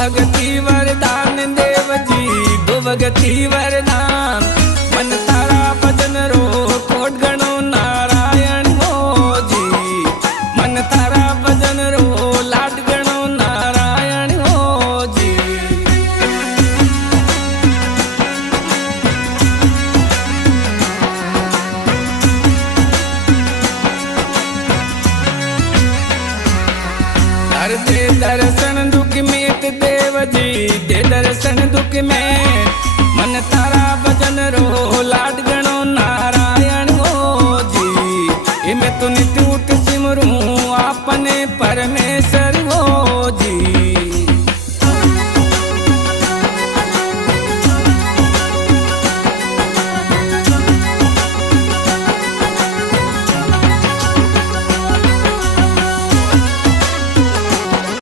भगति वरदान देव जी दो भगति वरदान मन तारा भजन रो कोट गणो नारायण हो जी मन तारा भजन रो लाड गणो नारायण हो जी। दे दर्शन दुख में देव जी दे दर्शन दुख में